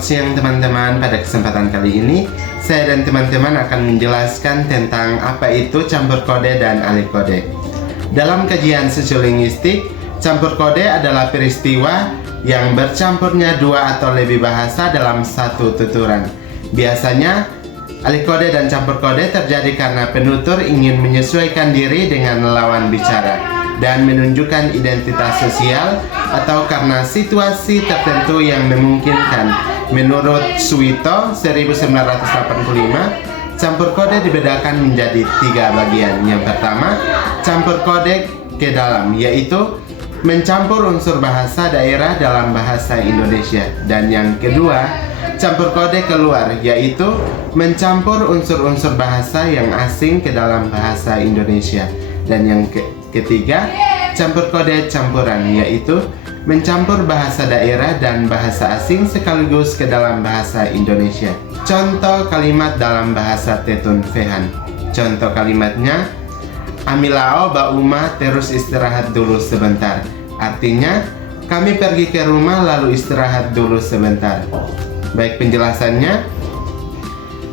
Selamat siang teman-teman. Pada kesempatan kali ini saya dan teman-teman akan menjelaskan tentang apa itu campur kode dan alih kode. Dalam kajian sosiolinguistik, campur kode adalah peristiwa yang bercampurnya dua atau lebih bahasa dalam satu tuturan. Biasanya alih kode dan campur kode terjadi karena penutur ingin menyesuaikan diri dengan lawan bicara dan menunjukkan identitas sosial atau karena situasi tertentu yang memungkinkan. Menurut Suwito 1985, campur kode dibedakan menjadi 3 bagian. Yang pertama, campur kode ke dalam, yaitu mencampur unsur bahasa daerah dalam bahasa Indonesia. Dan yang kedua, campur kode keluar, yaitu mencampur unsur-unsur bahasa yang asing ke dalam bahasa Indonesia. Dan yang ketiga, campur kode campuran, yaitu mencampur bahasa daerah dan bahasa asing sekaligus ke dalam bahasa Indonesia. Contoh kalimat dalam bahasa Tetun Fehan. Contoh kalimatnya, Amilao ba uma terus istirahat dulu sebentar. Artinya, kami pergi ke rumah lalu istirahat dulu sebentar. Baik, penjelasannya,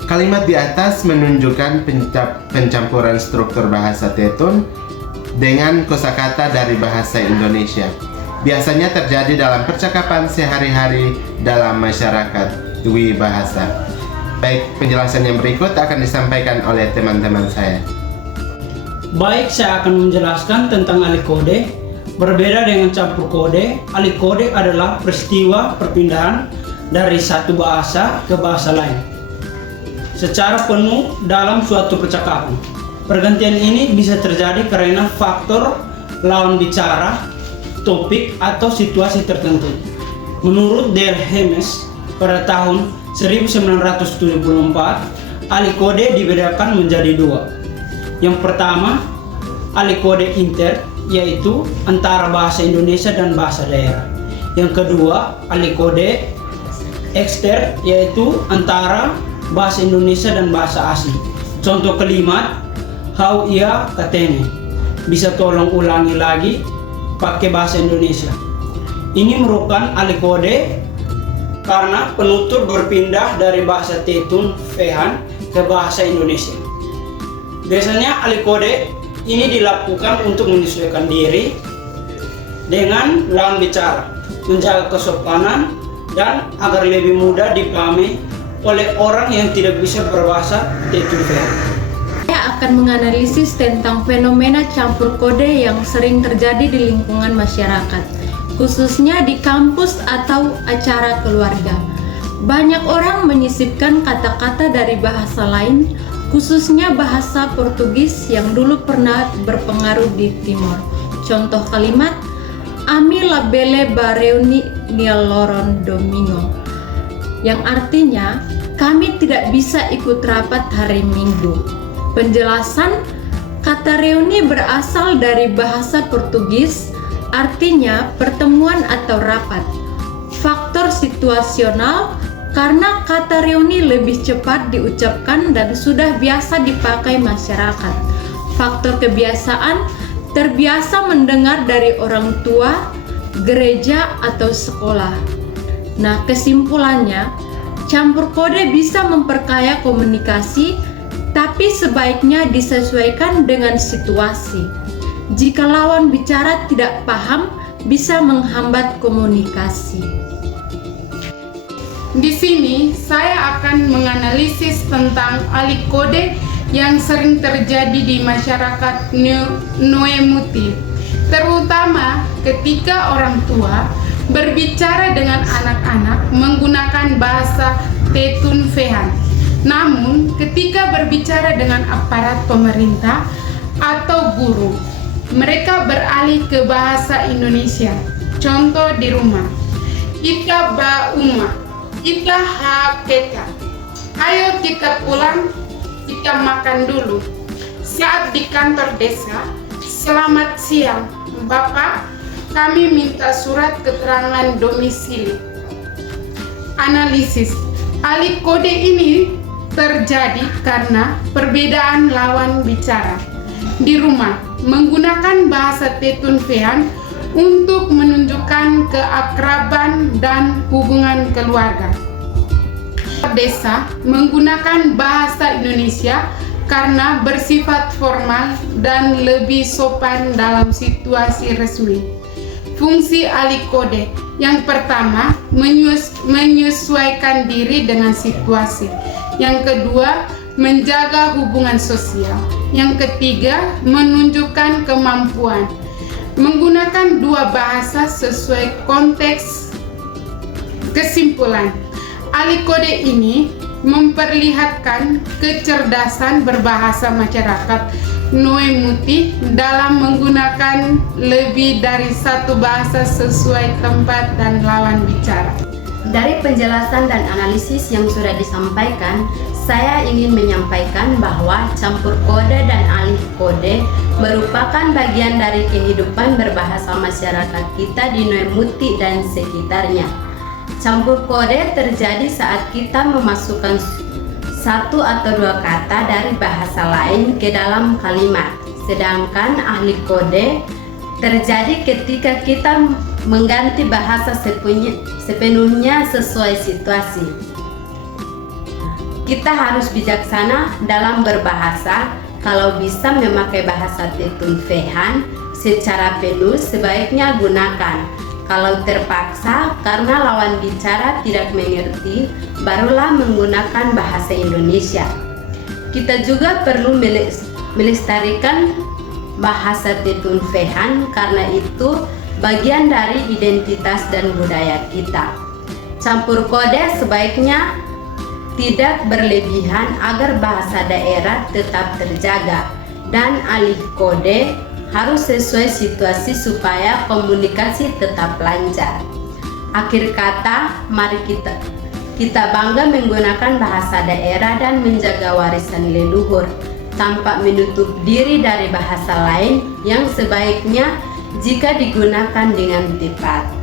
kalimat di atas menunjukkan pencampuran struktur bahasa Tetun dengan kosakata dari bahasa Indonesia. Biasanya terjadi dalam percakapan sehari-hari dalam masyarakat dwi bahasa. Baik, penjelasan yang berikut akan disampaikan oleh teman-teman saya. Baik, saya akan menjelaskan tentang alih kode. Berbeda dengan campur kode, alih kode adalah peristiwa perpindahan dari satu bahasa ke bahasa lain secara penuh dalam suatu percakapan. Pergantian ini bisa terjadi karena faktor lawan bicara, topik, atau situasi tertentu. Menurut Der Hemes, pada tahun 1974, alih kode dibedakan menjadi 2. Yang pertama, alih kode inter, yaitu antara bahasa Indonesia dan bahasa daerah. Yang kedua, alih kode ekster, yaitu antara bahasa Indonesia dan bahasa asing. Contoh kalimat, how ia katene. Bisa tolong ulangi lagi pakai bahasa Indonesia. Ini merupakan alih kode karena penutur berpindah dari bahasa Tetun Fehan ke bahasa Indonesia. Biasanya alih kode ini dilakukan untuk menyesuaikan diri dengan lawan bicara, menjaga kesopanan, dan agar lebih mudah dipahami oleh orang yang tidak bisa berbahasa Tetun Fehan. Saya akan menganalisis tentang fenomena campur kode yang sering terjadi di lingkungan masyarakat, khususnya di kampus atau acara keluarga. Banyak orang menyisipkan kata-kata dari bahasa lain, khususnya bahasa Portugis yang dulu pernah berpengaruh di Timor. Contoh kalimat, Ami labele ba reuni niel loron domingo, yang artinya kami tidak bisa ikut rapat hari Minggu. Penjelasan, kata reuni berasal dari bahasa Portugis, artinya pertemuan atau rapat. Faktor situasional, karena kata reuni lebih cepat diucapkan dan sudah biasa dipakai masyarakat. Faktor kebiasaan, terbiasa mendengar dari orang tua, gereja, atau sekolah. Nah, kesimpulannya, campur kode bisa memperkaya komunikasi, tapi sebaiknya disesuaikan dengan situasi. Jika lawan bicara tidak paham, bisa menghambat komunikasi. Di sini saya akan menganalisis tentang alih kode yang sering terjadi di masyarakat Nuemuti, terutama ketika orang tua berbicara dengan anak-anak menggunakan bahasa Tetun Fehan. Namun, ketika berbicara dengan aparat pemerintah atau guru, mereka beralih ke bahasa Indonesia. Contoh di rumah, Ita ba uma, Ita ha peka. Ayo kita pulang, kita makan dulu. Saat di kantor desa, selamat siang, Bapak, kami minta surat keterangan domisili. Analisis, alih kode ini terjadi karena perbedaan lawan bicara. Di rumah, menggunakan bahasa Tetun Fehan untuk menunjukkan keakraban dan hubungan keluarga. desa menggunakan bahasa Indonesia karena bersifat formal dan lebih sopan dalam situasi resmi. Fungsi ahli kode yang pertama menyesuaikan diri dengan situasi. Yang kedua, menjaga hubungan sosial. Yang ketiga, menunjukkan kemampuan. Menggunakan dua bahasa sesuai konteks. Kesimpulan, ahli kode ini memperlihatkan kecerdasan berbahasa masyarakat Noe-Muti dalam menggunakan lebih dari satu bahasa sesuai tempat dan lawan bicara. Dari penjelasan dan analisis yang sudah disampaikan, saya ingin menyampaikan bahwa campur kode dan alih kode merupakan bagian dari kehidupan berbahasa masyarakat kita di Noe-Muti dan sekitarnya. Campur kode terjadi saat kita memasukkan satu atau dua kata dari bahasa lain ke dalam kalimat. Sedangkan ahli kode terjadi ketika kita mengganti bahasa sepenuhnya sesuai situasi. Kita harus bijaksana dalam berbahasa. Kalau bisa memakai bahasa Tetun Fehan secara penuh, sebaiknya gunakan. Kalau terpaksa karena lawan bicara tidak mengerti, barulah menggunakan bahasa Indonesia. Kita juga perlu melestarikan bahasa Tetun Fehan karena itu bagian dari identitas dan budaya kita. Campur kode sebaiknya tidak berlebihan agar bahasa daerah tetap terjaga, dan alih kode harus sesuai situasi supaya komunikasi tetap lancar. Akhir kata, mari kita bangga menggunakan bahasa daerah dan menjaga warisan leluhur tanpa menutup diri dari bahasa lain yang sebaiknya jika digunakan dengan tepat.